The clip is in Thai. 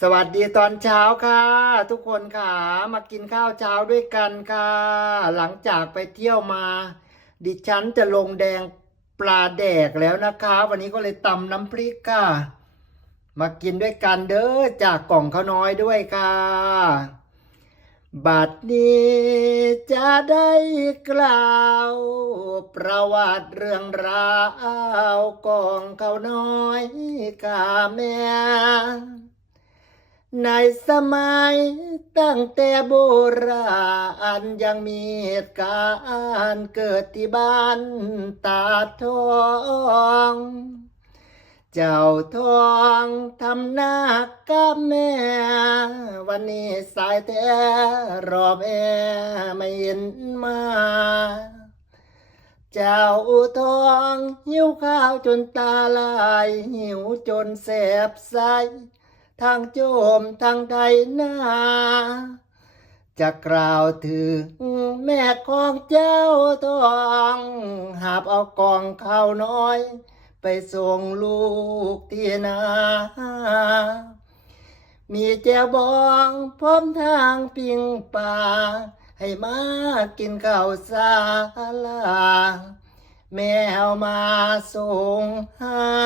สวัสดีตอนเช้าค่ะ ทุกคนค่ะมากินข้าวเช้าด้วยกันค่ะ หลังจากไปเที่ยวมา ดิฉันจะลงแดงปลาแดกแล้วนะคะ วันนี้ก็เลยตำน้ำพริกค่ะ มากินด้วยกันเด้อจากกล่องข้าวน้อยด้วยค่ะ บัดนี้จะได้กล่าว ประวัติเรื่องราวกองเขาวน้อยกาแม่ ในสมัยตั้งแต่โบราณยังมีเหตุการณ์เกิดที่บ้านตาทอง เจ้าทองทำหน้ากับแม่ วันนี้สายแท้รอแม่ไม่เห็นมา เจ้าทองหิวข้าวจนตาลายหิวจนแสบไส้ ทางโจมทางไทยนาจะกล่าวถึงแม่ของเจ้าทองหาบเอากองข้าวน้อย ไปส่งลูกที่นา มีแจวบองพร้อมทางปิงป่า ให้มากินข้าวสาลา แมวมาส่งให้